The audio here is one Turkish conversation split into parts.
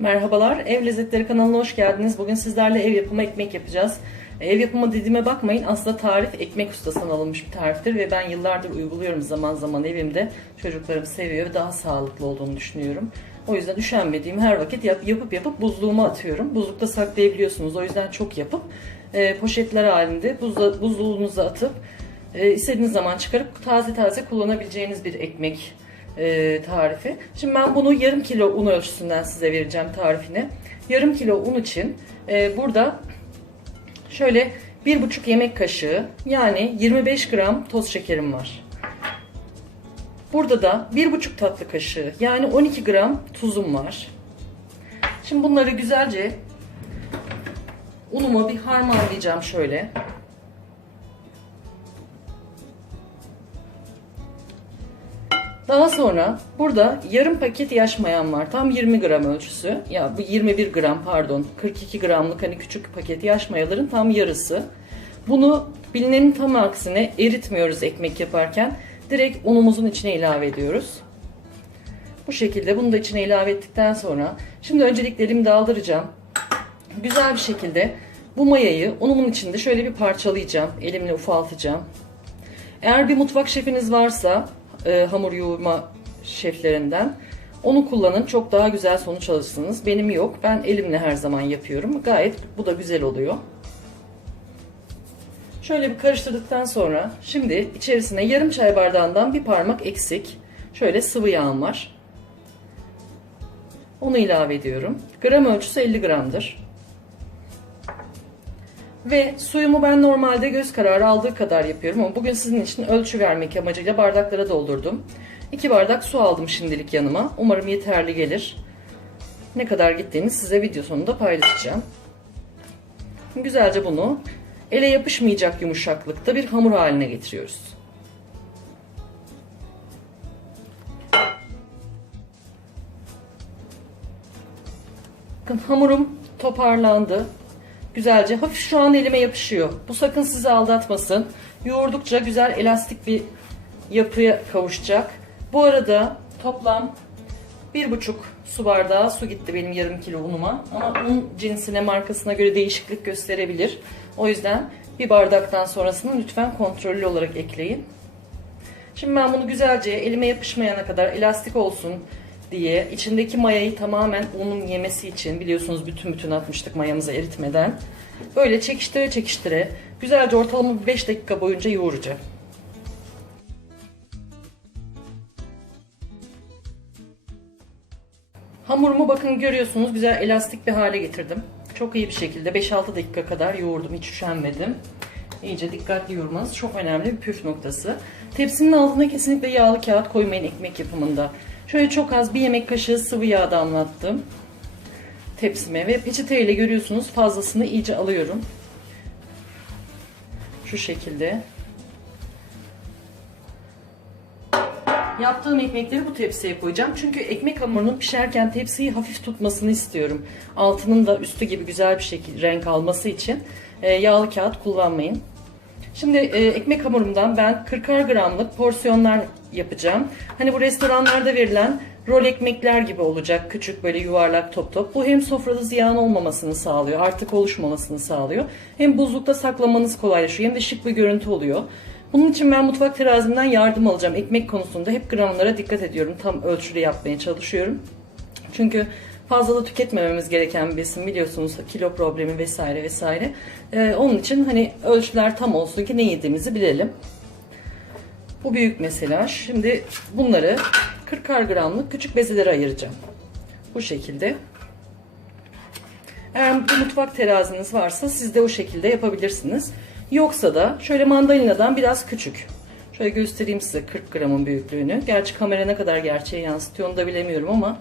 Merhabalar, Ev Lezzetleri kanalına hoş geldiniz. Bugün sizlerle ev yapımı ekmek yapacağız. Ev yapımı dediğime bakmayın, aslında tarif ekmek ustasından alınmış bir tariftir ve ben yıllardır uyguluyorum zaman zaman evimde. Çocuklarım seviyor ve daha sağlıklı olduğunu düşünüyorum. O yüzden üşenmediğim her vakit yap, yapıp yapıp buzluğuma atıyorum. Buzlukta saklayabiliyorsunuz, o yüzden çok yapıp e, poşetler halinde buzla, buzluğunuza atıp e, istediğiniz zaman çıkarıp taze taze kullanabileceğiniz bir ekmek e, tarifi. Şimdi ben bunu yarım kilo un ölçüsünden size vereceğim tarifini. Yarım kilo un için e, burada şöyle bir buçuk yemek kaşığı yani 25 gram toz şekerim var. Burada da bir buçuk tatlı kaşığı yani 12 gram tuzum var. Şimdi bunları güzelce unuma bir harmanlayacağım şöyle. Daha sonra burada yarım paket yaş mayam var. Tam 20 gram ölçüsü. Ya bu 21 gram pardon. 42 gramlık hani küçük paket yaş mayaların tam yarısı. Bunu bilinenin tam aksine eritmiyoruz ekmek yaparken. Direkt unumuzun içine ilave ediyoruz. Bu şekilde bunu da içine ilave ettikten sonra şimdi öncelikle elimi daldıracağım. Güzel bir şekilde bu mayayı unumun içinde şöyle bir parçalayacağım. Elimle ufaltacağım. Eğer bir mutfak şefiniz varsa e, hamur yoğurma şeflerinden. Onu kullanın. Çok daha güzel sonuç alırsınız. Benim yok. Ben elimle her zaman yapıyorum. Gayet bu da güzel oluyor. Şöyle bir karıştırdıktan sonra şimdi içerisine yarım çay bardağından bir parmak eksik. Şöyle sıvı yağım var. Onu ilave ediyorum. Gram ölçüsü 50 gramdır. Ve suyumu ben normalde göz kararı aldığı kadar yapıyorum ama bugün sizin için ölçü vermek amacıyla bardaklara doldurdum. 2 bardak su aldım şimdilik yanıma. Umarım yeterli gelir. Ne kadar gittiğini size video sonunda paylaşacağım. Güzelce bunu ele yapışmayacak yumuşaklıkta bir hamur haline getiriyoruz. Bakın hamurum toparlandı. Güzelce hafif şu an elime yapışıyor. Bu sakın sizi aldatmasın. Yoğurdukça güzel elastik bir yapıya kavuşacak. Bu arada toplam bir buçuk su bardağı su gitti benim yarım kilo unuma. Ama un cinsine markasına göre değişiklik gösterebilir. O yüzden bir bardaktan sonrasını lütfen kontrollü olarak ekleyin. Şimdi ben bunu güzelce elime yapışmayana kadar elastik olsun diye içindeki mayayı tamamen unun yemesi için biliyorsunuz bütün bütün atmıştık mayamızı eritmeden. Böyle çekiştire çekiştire güzelce ortalama 5 dakika boyunca yoğuracağım. Hamurumu bakın görüyorsunuz güzel elastik bir hale getirdim. Çok iyi bir şekilde 5-6 dakika kadar yoğurdum hiç üşenmedim. İyice dikkatli yoğurmanız çok önemli bir püf noktası. Tepsinin altına kesinlikle yağlı kağıt koymayın ekmek yapımında. Şöyle çok az bir yemek kaşığı sıvı yağ damlattım tepsime ve peçete ile görüyorsunuz fazlasını iyice alıyorum. Şu şekilde. Yaptığım ekmekleri bu tepsiye koyacağım. Çünkü ekmek hamurunun pişerken tepsiyi hafif tutmasını istiyorum. Altının da üstü gibi güzel bir şekilde renk alması için e, yağlı kağıt kullanmayın. Şimdi e, ekmek hamurumdan ben 40'ar gramlık porsiyonlar yapacağım. Hani bu restoranlarda verilen rol ekmekler gibi olacak. Küçük böyle yuvarlak top top. Bu hem sofrada ziyan olmamasını sağlıyor. Artık oluşmamasını sağlıyor. Hem buzlukta saklamanız kolaylaşıyor. Hem de şık bir görüntü oluyor. Bunun için ben mutfak terazimden yardım alacağım. Ekmek konusunda hep gramlara dikkat ediyorum. Tam ölçülü yapmaya çalışıyorum. Çünkü fazla da tüketmememiz gereken bir besin biliyorsunuz kilo problemi vesaire vesaire. Ee, onun için hani ölçüler tam olsun ki ne yediğimizi bilelim. Bu büyük mesela. Şimdi bunları 40 gramlık küçük bezelere ayıracağım. Bu şekilde. Eğer bir mutfak teraziniz varsa siz de o şekilde yapabilirsiniz. Yoksa da şöyle mandalinadan biraz küçük. Şöyle göstereyim size 40 gramın büyüklüğünü. Gerçi kamera ne kadar gerçeğe yansıtıyor onu da bilemiyorum ama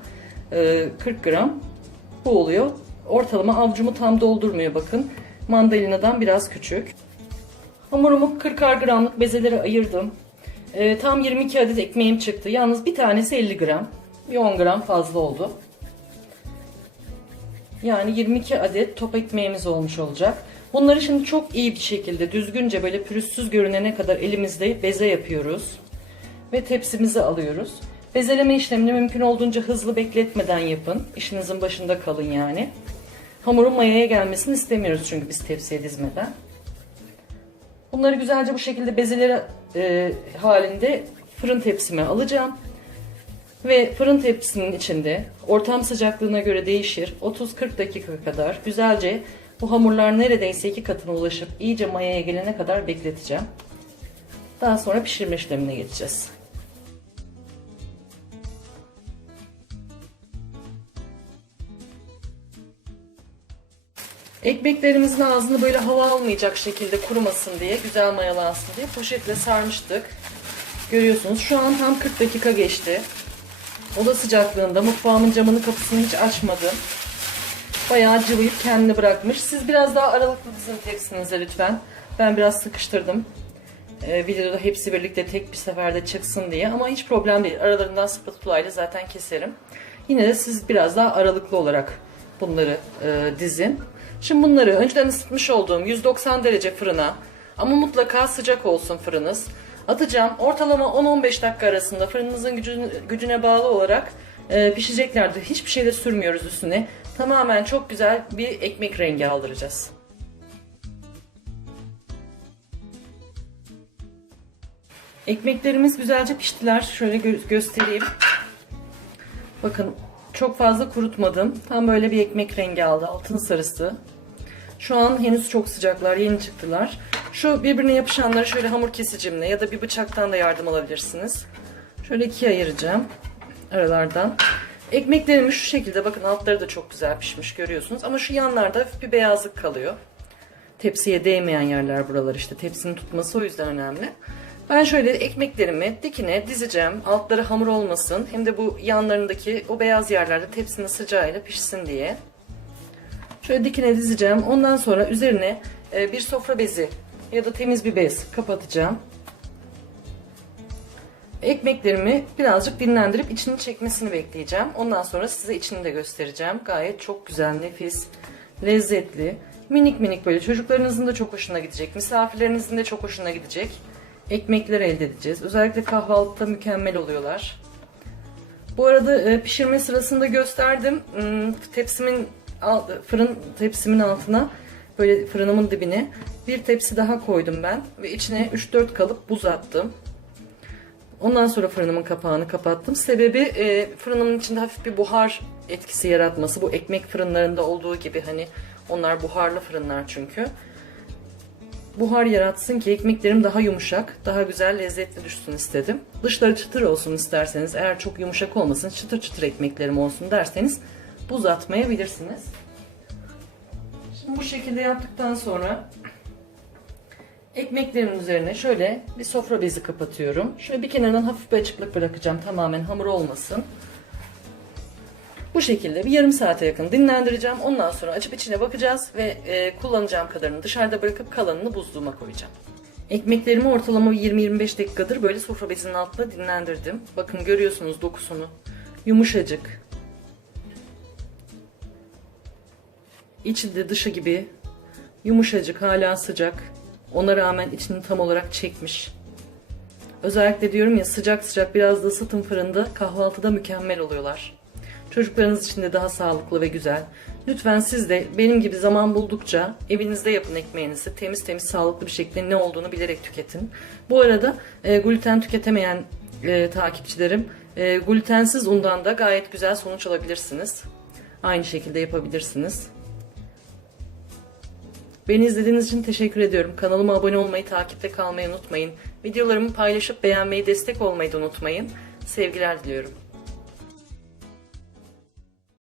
40 gram bu oluyor. Ortalama avcumu tam doldurmuyor bakın. Mandalinadan biraz küçük. Hamurumu 40 gramlık bezelere ayırdım. E, tam 22 adet ekmeğim çıktı. Yalnız bir tanesi 50 gram. Bir 10 gram fazla oldu. Yani 22 adet top ekmeğimiz olmuş olacak. Bunları şimdi çok iyi bir şekilde düzgünce böyle pürüzsüz görünene kadar elimizde beze yapıyoruz. Ve tepsimizi alıyoruz. Bezeleme işlemini mümkün olduğunca hızlı bekletmeden yapın. İşinizin başında kalın yani. Hamurun mayaya gelmesini istemiyoruz çünkü biz tepsiye dizmeden. Bunları güzelce bu şekilde bezeleri e, halinde fırın tepsime alacağım. Ve fırın tepsinin içinde ortam sıcaklığına göre değişir. 30-40 dakika kadar güzelce bu hamurlar neredeyse iki katına ulaşıp iyice mayaya gelene kadar bekleteceğim. Daha sonra pişirme işlemine geçeceğiz. Ekmeklerimizin ağzını böyle hava almayacak şekilde kurumasın diye, güzel mayalansın diye poşetle sarmıştık. Görüyorsunuz şu an tam 40 dakika geçti. Oda sıcaklığında mutfağımın camını kapısını hiç açmadım. Bayağı cıvıyıp kendini bırakmış. Siz biraz daha aralıklı dizin tepsinize lütfen. Ben biraz sıkıştırdım. Ee, videoda hepsi birlikte tek bir seferde çıksın diye. Ama hiç problem değil. Aralarından spatula ile zaten keserim. Yine de siz biraz daha aralıklı olarak bunları e, dizin. Şimdi bunları önceden ısıtmış olduğum 190 derece fırına ama mutlaka sıcak olsun fırınız. Atacağım. Ortalama 10-15 dakika arasında fırınınızın gücüne, gücüne bağlı olarak e, pişeceklerdir. Hiçbir şey de sürmüyoruz üstüne. Tamamen çok güzel bir ekmek rengi aldıracağız. Ekmeklerimiz güzelce piştiler. Şöyle gö- göstereyim. Bakın çok fazla kurutmadım. Tam böyle bir ekmek rengi aldı. Altın sarısı. Şu an henüz çok sıcaklar. Yeni çıktılar. Şu birbirine yapışanları şöyle hamur kesicimle ya da bir bıçaktan da yardım alabilirsiniz. Şöyle ikiye ayıracağım. Aralardan. Ekmeklerimiz şu şekilde. Bakın altları da çok güzel pişmiş görüyorsunuz. Ama şu yanlarda hafif bir beyazlık kalıyor. Tepsiye değmeyen yerler buralar işte. Tepsinin tutması o yüzden önemli. Ben şöyle ekmeklerimi dikine dizeceğim. Altları hamur olmasın. Hem de bu yanlarındaki o beyaz yerlerde tepsinin sıcağıyla pişsin diye. Şöyle dikine dizeceğim. Ondan sonra üzerine e, bir sofra bezi ya da temiz bir bez kapatacağım. Ekmeklerimi birazcık dinlendirip içini çekmesini bekleyeceğim. Ondan sonra size içini de göstereceğim. Gayet çok güzel, nefis, lezzetli. Minik minik böyle çocuklarınızın da çok hoşuna gidecek. Misafirlerinizin de çok hoşuna gidecek. Ekmekler elde edeceğiz. Özellikle kahvaltıda mükemmel oluyorlar. Bu arada e, pişirme sırasında gösterdim. Hmm, Tepsimin fırın tepsimin altına böyle fırınımın dibine bir tepsi daha koydum ben ve içine 3-4 kalıp buz attım. Ondan sonra fırınımın kapağını kapattım. Sebebi e, fırınımın içinde hafif bir buhar etkisi yaratması. Bu ekmek fırınlarında olduğu gibi hani onlar buharlı fırınlar çünkü. Buhar yaratsın ki ekmeklerim daha yumuşak, daha güzel, lezzetli düşsün istedim. Dışları çıtır olsun isterseniz, eğer çok yumuşak olmasın, çıtır çıtır ekmeklerim olsun derseniz buz atmayabilirsiniz. Şimdi bu şekilde yaptıktan sonra ekmeklerimin üzerine şöyle bir sofra bezi kapatıyorum. Şöyle bir kenarından hafif bir açıklık bırakacağım tamamen hamur olmasın. Bu şekilde bir yarım saate yakın dinlendireceğim. Ondan sonra açıp içine bakacağız ve e, kullanacağım kadarını dışarıda bırakıp kalanını buzluğuma koyacağım. Ekmeklerimi ortalama 20-25 dakikadır böyle sofra bezinin altında dinlendirdim. Bakın görüyorsunuz dokusunu. Yumuşacık. İçi de dışı gibi yumuşacık, hala sıcak. Ona rağmen içini tam olarak çekmiş. Özellikle diyorum ya sıcak sıcak biraz da ısıtın fırında kahvaltıda mükemmel oluyorlar. Çocuklarınız için de daha sağlıklı ve güzel. Lütfen siz de benim gibi zaman buldukça evinizde yapın ekmeğinizi. Temiz temiz sağlıklı bir şekilde ne olduğunu bilerek tüketin. Bu arada e, gluten tüketemeyen e, takipçilerim e, glutensiz undan da gayet güzel sonuç alabilirsiniz. Aynı şekilde yapabilirsiniz. Beni izlediğiniz için teşekkür ediyorum. Kanalıma abone olmayı, takipte kalmayı unutmayın. Videolarımı paylaşıp beğenmeyi, destek olmayı da unutmayın. Sevgiler diliyorum.